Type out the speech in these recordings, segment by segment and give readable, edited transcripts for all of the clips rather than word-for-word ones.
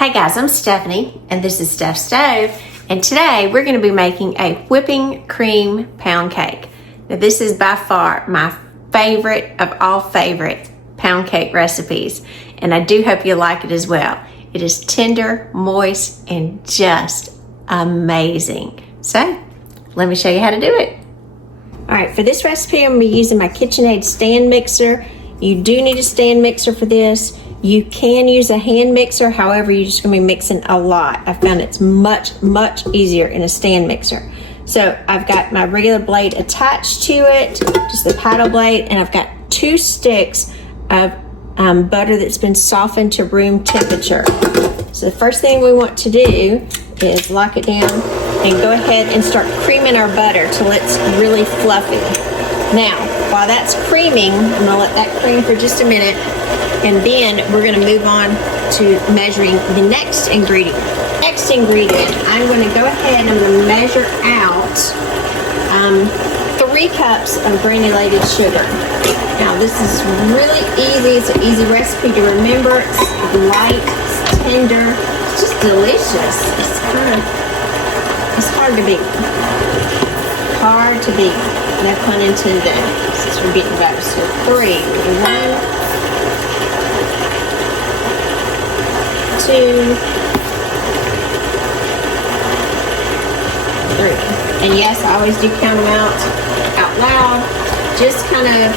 Hey guys, I'm Stephanie and this is Steph's Stove, and today we're going to be making a whipping cream pound cake. Now this is by far my favorite of all favorite pound cake recipes, and I do hope you like it as well. It is tender, moist, and just amazing. So let me show you how to do it. All right, for this recipe I'm going to be using my KitchenAid stand mixer. You do need a stand mixer for this. You can use a hand mixer, however, you're just gonna be mixing a lot. I found it's much easier in a stand mixer. So I've got my regular blade attached to it, just the paddle blade, and I've got 2 sticks of butter that's been softened to room temperature. So the first thing we want to do is lock it down and go ahead and start creaming our butter till it's really fluffy. Now, while that's creaming, I'm gonna let that cream for just a minute, and then we're gonna move on to measuring the next ingredient. Next ingredient, I'm gonna go ahead and I'm gonna measure out 3 cups of granulated sugar. Now this is really easy, it's an easy recipe to remember. It's light, it's tender, it's just delicious. It's hard to beat. Hard to beat. No pun intended, since we're getting better. So 3, 1, 2, 3. And yes, I always do count them out loud, just kind of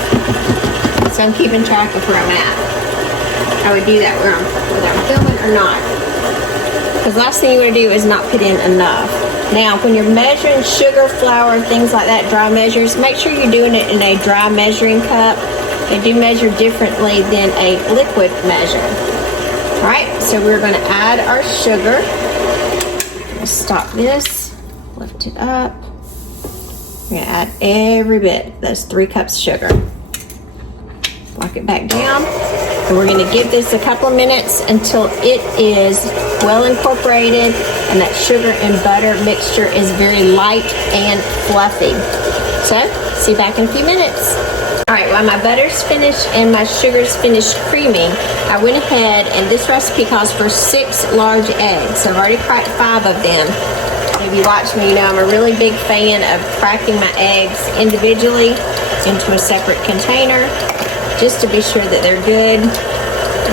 so I'm keeping track of where I'm at. I would do that whether I'm filming or not, because last thing you want to do is not put in enough. Now, when you're measuring sugar, flour, things like that, dry measures, make sure you're doing it in a dry measuring cup. They do measure differently than a liquid measure. All right, so we're going to add our sugar. We'll stop this, lift it up. We're going to add every bit, those 3 cups of sugar. Lock it back down, and we're going to give this a couple of minutes until it is well incorporated and that sugar and butter mixture is very light and fluffy. So, see you back in a few minutes. All right, while my butter's finished and my sugar's finished creaming, I went ahead, and this recipe calls for 6 large eggs. So I've already cracked 5 of them. If you watch me, you know I'm a really big fan of cracking my eggs individually into a separate container, just to be sure that they're good,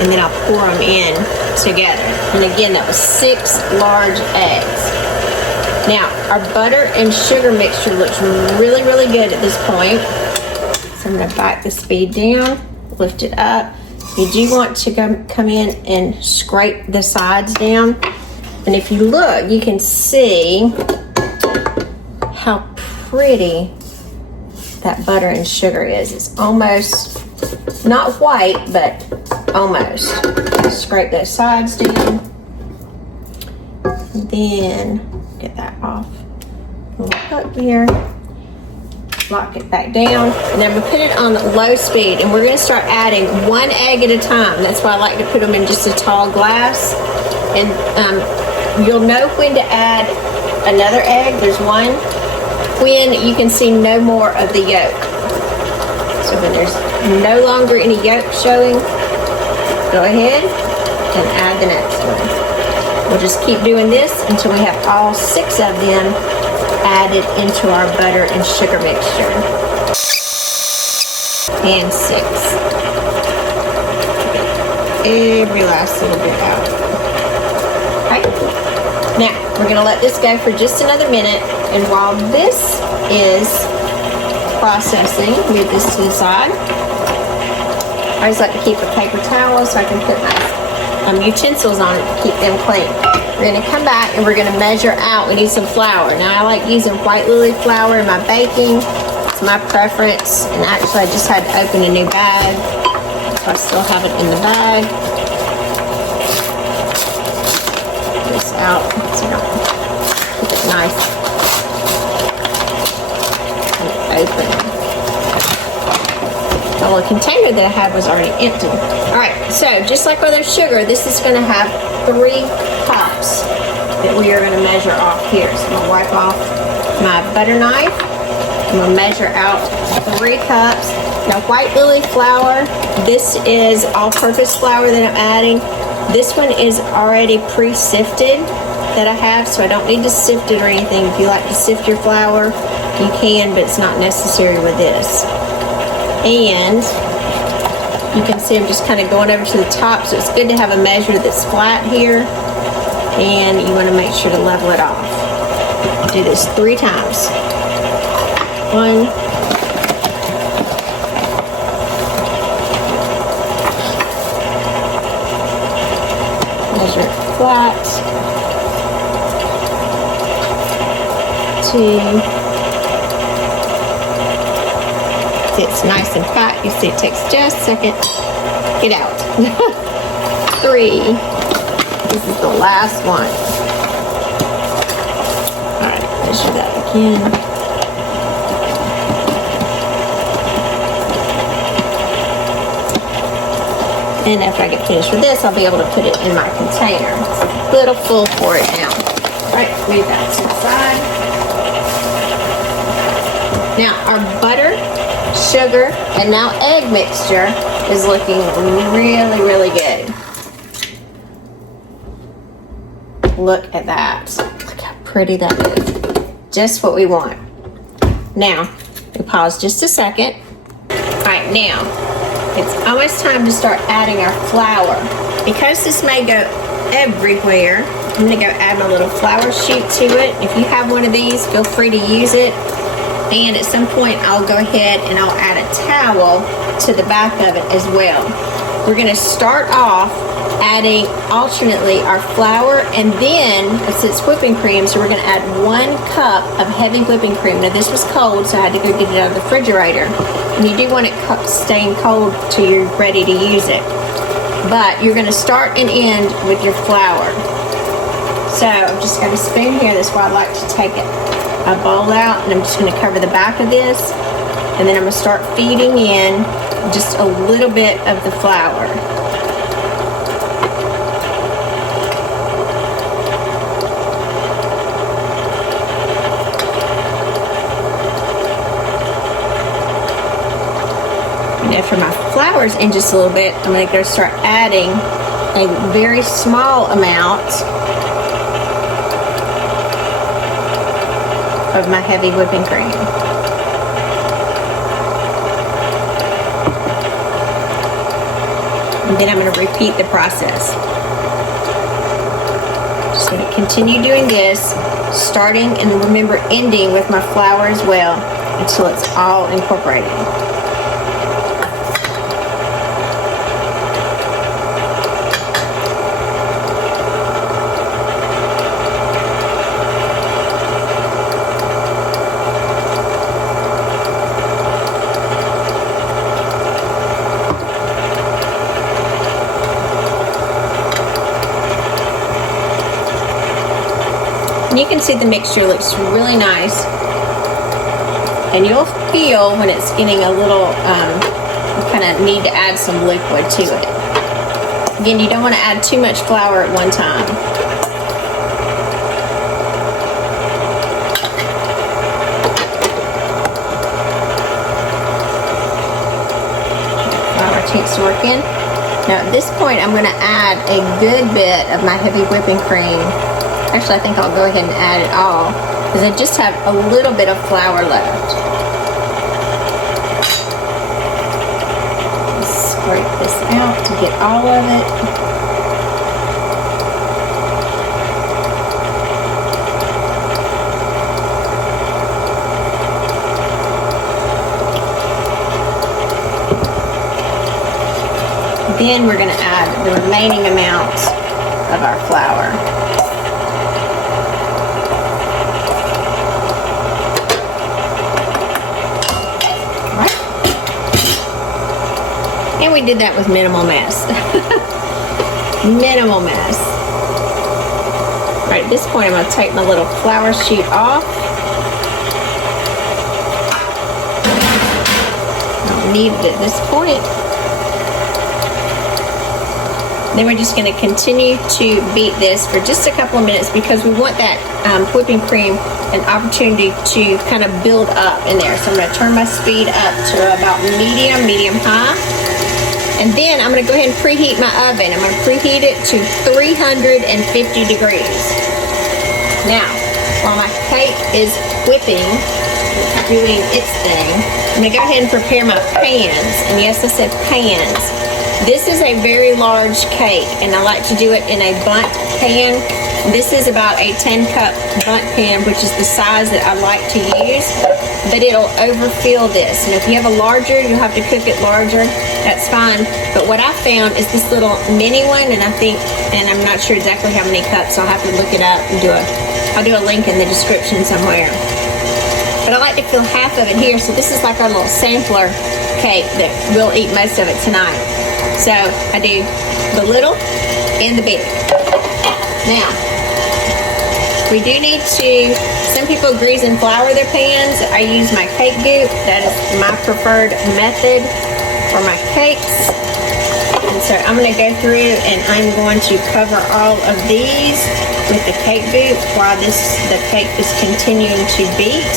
and then I'll pour them in together. And again, that was 6 large eggs. Now, our butter and sugar mixture looks really good at this point. So I'm going to back the speed down, lift it up. You do want to come in and scrape the sides down. And if you look, you can see how pretty that butter and sugar is. It's almost, not white, but almost. Scrape those sides down. And then get that off. Little hook here. Lock it back down, and then we put it on low speed, and we're going to start adding 1 egg at a time. That's why I like to put them in just a tall glass. And you'll know when to add another egg. There's one when you can see no more of the yolk. So when there's no longer any yolk showing, go ahead and add the next one. We'll just keep doing this until we have all 6 of them added into our butter and sugar mixture. And 6. Every last little bit out. Okay. Now, we're going to let this go for just another minute, and while this is processing, move this to the side. I always like to keep a paper towel so I can put my utensils on it to keep them clean. We're going to come back and we're going to measure out. We need some flour. Now I like using white lily flour in my baking. It's my preference. And actually I just had to open a new bag, so I still have it in the bag. Get this out so I don't keep it nice and open. The little container that I had was already empty. All right, so just like with our sugar, this is going to have 3 cups that we are going to measure off here. So I'm going to wipe off my butter knife. I'm going to measure out 3 cups. Now, white lily flour, this is all-purpose flour that I'm adding. This one is already pre-sifted that I have, so I don't need to sift it or anything. If you like to sift your flour, you can, but it's not necessary with this. And you can see I'm just kind of going over to the top, so it's good to have a measure that's flat here, and you want to make sure to level it off. Do this 3 times. 1, measure it flat. 2. It's nice and fat. You see it takes just a second. Get out. 3. This is the last one. Alright, measure that again. And after I get finished with this, I'll be able to put it in my container. It's a little full for it now. Alright, move that to the side. Now, our butter, sugar, and now egg mixture is looking really, really good. Look at that. Look how pretty that is. Just what we want. Now, we pause just a second. Alright, now, it's almost time to start adding our flour. Because this may go everywhere, I'm going to go add my little flour sheet to it. If you have one of these, feel free to use it. And at some point, I'll go ahead and I'll add a towel to the back of it as well. We're going to start off adding alternately our flour, and then, since it's whipping cream, so we're going to add 1 cup of heavy whipping cream. Now this was cold, so I had to go get it out of the refrigerator. And you do want it staying cold till you're ready to use it. But you're going to start and end with your flour. So I'm just going to spoon here. That's why I like to take a bowl out, and I'm just going to cover the back of this, and then I'm going to start feeding in just a little bit of the flour. And after my flour's in just a little bit, I'm going to go start adding a very small amount of my heavy whipping cream. And then I'm going to repeat the process. Just going to continue doing this, starting and remember ending with my flour as well until it's all incorporated. And you can see the mixture looks really nice. And you'll feel when it's getting a little, you kind of need to add some liquid to it. Again, you don't want to add too much flour at one time. Flour takes to work in. Now at this point, I'm going to add a good bit of my heavy whipping cream. Actually, I think I'll go ahead and add it all, because I just have a little bit of flour left. Scrape this out to get all of it. Then we're going to add the remaining amount of our flour. And we did that with minimal mess. Minimal mess. Alright, at this point I'm going to take my little flour sheet off. I don't need it at this point. Then we're just going to continue to beat this for just a couple of minutes, because we want that whipping cream an opportunity to kind of build up in there. So I'm going to turn my speed up to about medium high. And then I'm gonna go ahead and preheat my oven. I'm gonna preheat it to 350 degrees. Now, while my cake is whipping, doing its thing, I'm gonna go ahead and prepare my pans. And yes, I said pans. This is a very large cake, and I like to do it in a bundt pan. This is about a 10-cup bundt pan, which is the size that I like to use, but it'll overfill this. And if you have a larger, you'll have to cook it larger. That's fine. But what I found is this little mini one, and I'm not sure exactly how many cups, so I'll have to look it up and I'll do a link in the description somewhere. But I like to fill half of it here, so this is like our little sampler cake that we'll eat most of it tonight. So I do the little and the big. Now, we do need to, some people grease and flour their pans. I use my Cake Goop. That is my preferred method for my cakes. And so I'm going to go through and I'm going to cover all of these with the Cake Goop while the cake is continuing to beat.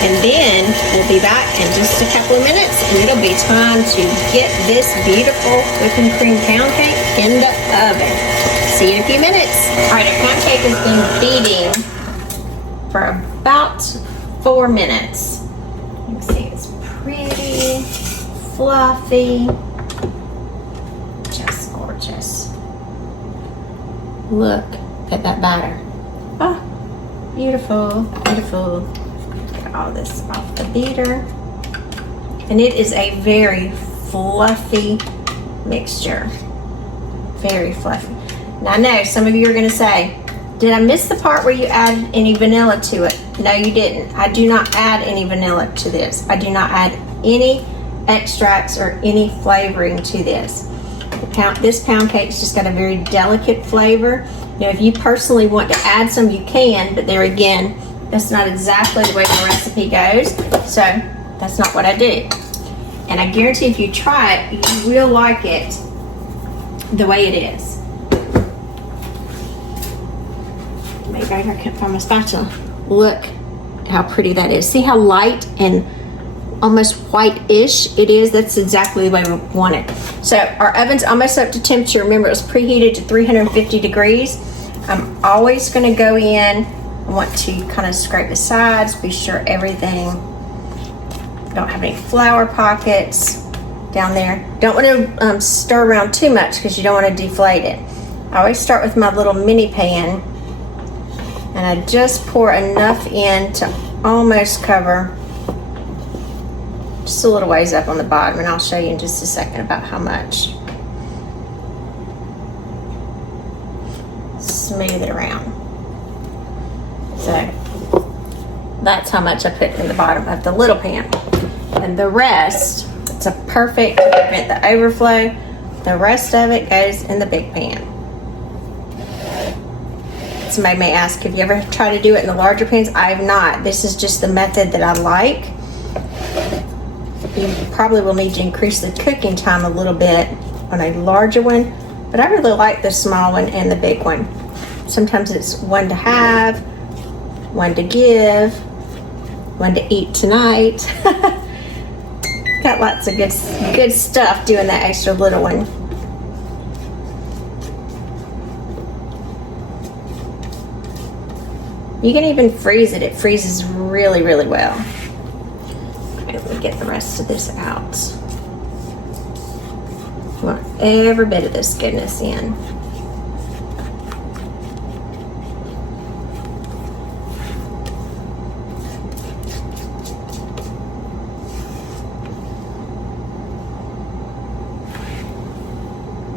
And then we'll be back in just a couple of minutes, and it'll be time to get this beautiful whipping cream pound cake in the oven. See you in a few minutes. All right, our pound cake has been beating for about 4 minutes. You can see it's pretty, fluffy, just gorgeous. Look at that batter. Oh, beautiful, beautiful. All this off the beater, and it is a very fluffy mixture, very fluffy. Now I know some of you are going to say, did I miss the part where you added any vanilla to it? No, you didn't. I do not add any vanilla to this. I do not add any extracts or any flavoring to this. This pound cake's just got a very delicate flavor. Now if you personally want to add some, you can, but there again, that's not exactly the way the recipe goes, so that's not what I do. And I guarantee if you try it, you will like it the way it is. Maybe I can't find my spatula. Look how pretty that is. See how light and almost white-ish it is? That's exactly the way we want it. So our oven's almost up to temperature. Remember, it was preheated to 350 degrees. I'm always gonna go in. I want to kind of scrape the sides, be sure everything, don't have any flour pockets down there. Don't want to stir around too much because you don't want to deflate it. I always start with my little mini pan, and I just pour enough in to almost cover, just a little ways up on the bottom, and I'll show you in just a second about how much. Smooth it around. So that's how much I put in the bottom of the little pan. And the rest, it's a perfect to prevent the overflow. The rest of it goes in the big pan. Somebody may ask, have you ever tried to do it in the larger pans? I have not. This is just the method that I like. You probably will need to increase the cooking time a little bit on a larger one, but I really like the small one and the big one. Sometimes it's one to have, one to give, one to eat tonight. Got lots of good stuff doing that extra little one. You can even freeze it. It freezes really, really well. Okay, let me get the rest of this out. You want every bit of this goodness in.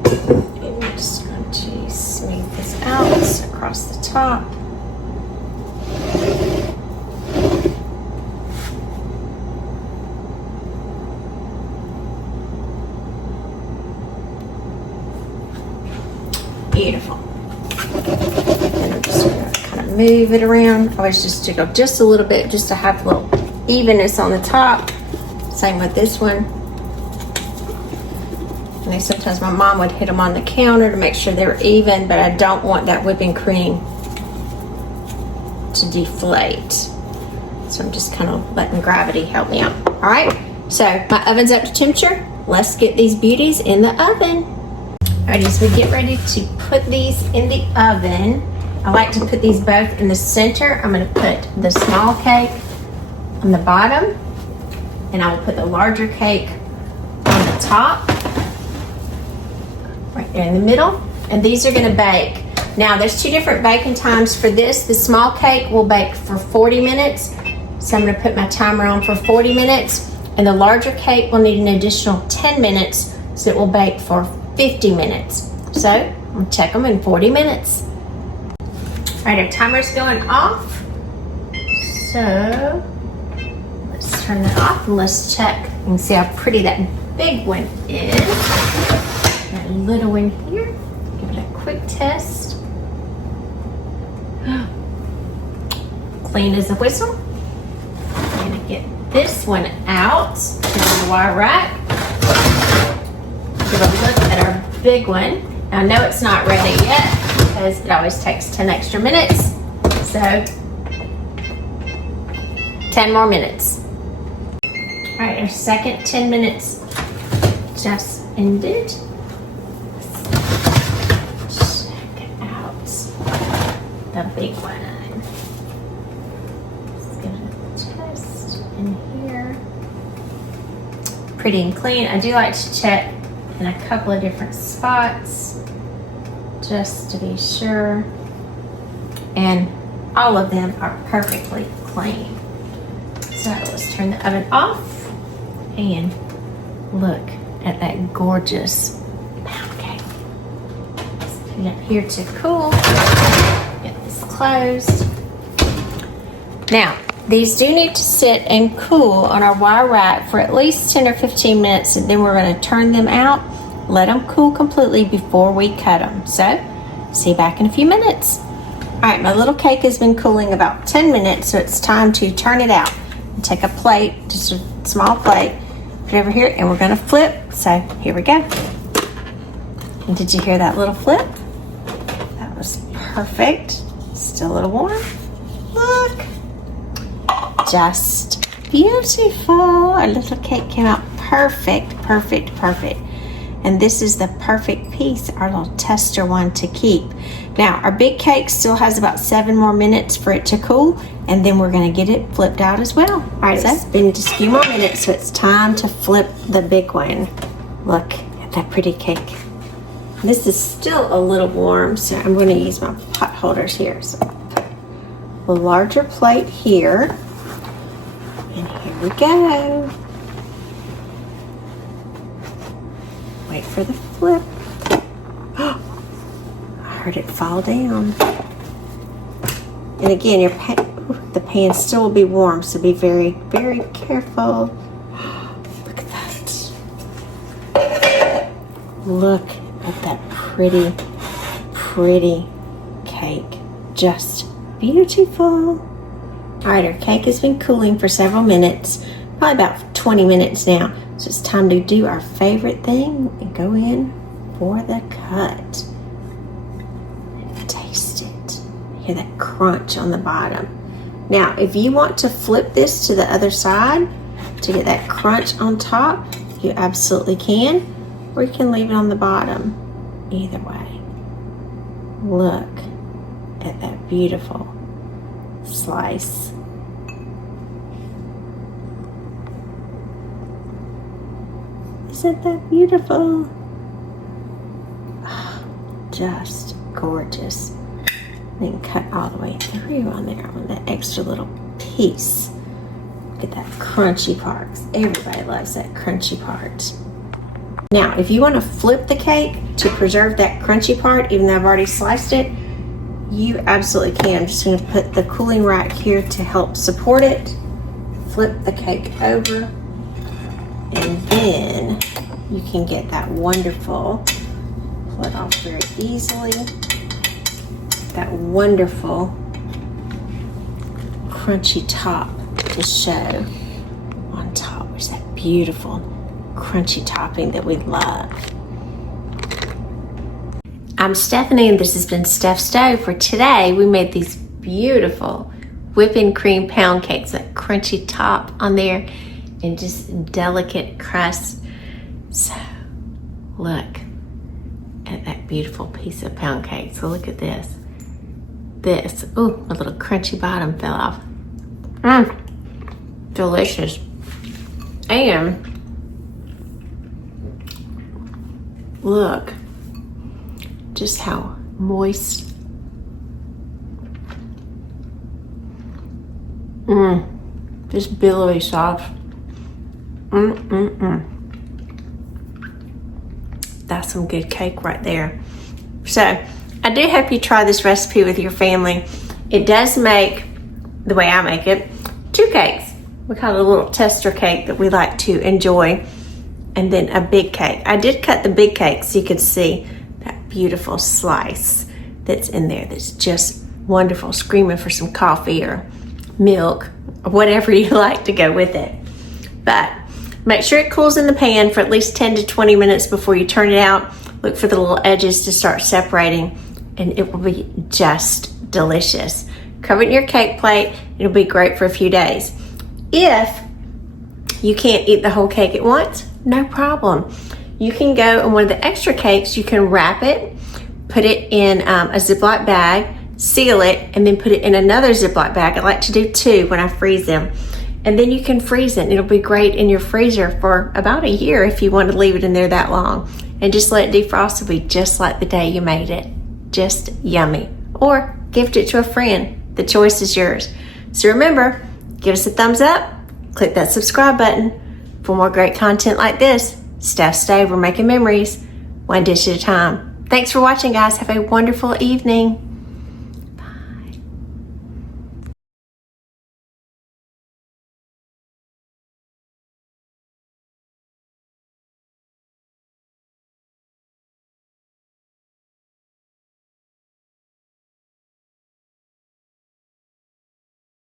And I'm just going to smooth this out across the top. Beautiful. And I'm just going to kind of move it around. I always just jiggle just a little bit just to have a little evenness on the top. Same with this one. And then sometimes my mom would hit them on the counter to make sure they were even, but I don't want that whipping cream to deflate. So I'm just kind of letting gravity help me out. All right, so my oven's up to temperature. let's get these beauties in the oven. Alright, as we get ready to put these in the oven, I like to put these both in the center. I'm going to put the small cake on the bottom, and I will put the larger cake on the top, right there in the middle. And these are going to bake. Now, there's two different baking times for this. The small cake will bake for 40 minutes. So I'm going to put my timer on for 40 minutes. And the larger cake will need an additional 10 minutes. So it will bake for 50 minutes. So we'll check them in 40 minutes. All right, our timer's going off. So let's turn that off and let's check and see how pretty that big one is. That little one here. Give it a quick test. Clean as a whistle. I'm gonna get this one out to the wire rack. Give a look at our big one. Now, I know it's not ready yet because it always takes 10 extra minutes. So 10 more minutes. All right, our second 10 minutes just ended. Check out the big one. Pretty and clean. I do like to check in a couple of different spots just to be sure, and all of them are perfectly clean. So let's turn the oven off and look at that gorgeous pound cake. Let's put it up here to cool. Get this closed. Now, these do need to sit and cool on our wire rack for at least 10 or 15 minutes, and then we're going to turn them out, let them cool completely before we cut them. So, see you back in a few minutes. All right, my little cake has been cooling about 10 minutes, so it's time to turn it out. Take a plate, just a small plate, put it over here, and we're going to flip. So, here we go. And did you hear that little flip? That was perfect. Still a little warm. Look. Just beautiful. Our little cake came out perfect, perfect, perfect. And this is the perfect piece, our little tester one to keep. Now, our big cake still has about 7 more minutes for it to cool, and then we're gonna get it flipped out as well. All right, so it's been just a few more minutes, so it's time to flip the big one. Look at that pretty cake. This is still a little warm, so I'm gonna use my pot holders here. So put a larger plate here. And here we go. Wait for the flip. I heard it fall down. And again, the pan still will be warm, so be very, very careful. Look at that. Look at that pretty, pretty cake. Just beautiful. All right, our cake has been cooling for several minutes, probably about 20 minutes now. So it's time to do our favorite thing and go in for the cut. And taste it. Hear that crunch on the bottom. Now, if you want to flip this to the other side to get that crunch on top, you absolutely can, or you can leave it on the bottom. Either way. Look at that beautiful slice. Isn't that beautiful? Oh, just gorgeous. Then cut all the way through on there on that extra little piece. Look at that crunchy part. Everybody loves that crunchy part. Now, if you want to flip the cake to preserve that crunchy part, even though I've already sliced it, you absolutely can. I'm just going to put the cooling rack here to help support it. Flip the cake over, and then you can get that wonderful, pull it off very easily, that wonderful crunchy top to show on top. There's that beautiful crunchy topping that we love. I'm Stephanie, and this has been Steph Stove. For today, we made these beautiful whipping cream pound cakes, that crunchy top on there and just delicate crust. So, look at that beautiful piece of pound cake. So look at this. This, ooh, a little crunchy bottom fell off. Delicious. And look just how moist. Just billowy soft. That's some good cake right there. So I do hope you try this recipe with your family. It does make, the way I make it, 2 cakes. We call it a little tester cake that we like to enjoy, and then a big cake. I did cut the big cake so you could see that beautiful slice that's in there that's just wonderful, screaming for some coffee or milk or whatever you like to go with it. But make sure it cools in the pan for at least 10 to 20 minutes before you turn it out. Look for the little edges to start separating, and it will be just delicious. Cover it in your cake plate. It'll be great for a few days. If you can't eat the whole cake at once, no problem. You can go, and one of the extra cakes, you can wrap it, put it in a Ziploc bag, seal it, and then put it in another Ziploc bag. I like to do 2 when I freeze them. And then you can freeze it. It'll be great in your freezer for about a year if you want to leave it in there that long. And just let it defrost. It'll be just like the day you made it. Just yummy. Or gift it to a friend. The choice is yours. So remember, give us a thumbs up, click that subscribe button for more great content like this. Steph, Stay, we're making memories, one dish at a time. Thanks for watching, guys. Have a wonderful evening.